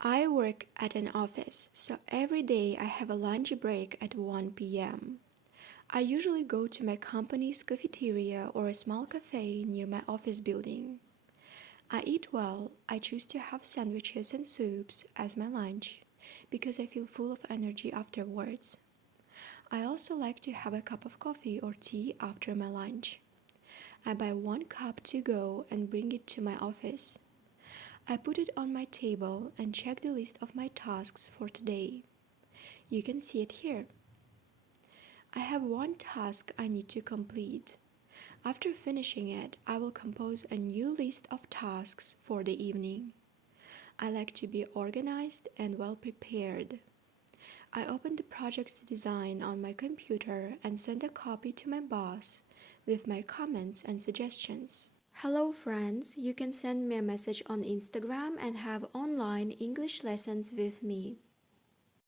I work at an office, so every day I have a lunch break at 1 p.m. I usually go to my company's cafeteria or a small cafe near my office building. I eat well. I choose to have sandwiches and soups as my lunch because I feel full of energy afterwards. I also like to have a cup of coffee or tea after my lunch. I buy 1 cup to go and bring it to my office. I put it on my table and check the list of my tasks for today. You can see it here. I have one task I need to complete. After finishing it, I will compose a new list of tasks for the evening. I like to be organized and well prepared. I open the project's design on my computer and send a copy to my boss with my comments and suggestions. Hello friends, you can send me a message on Instagram and have online English lessons with me.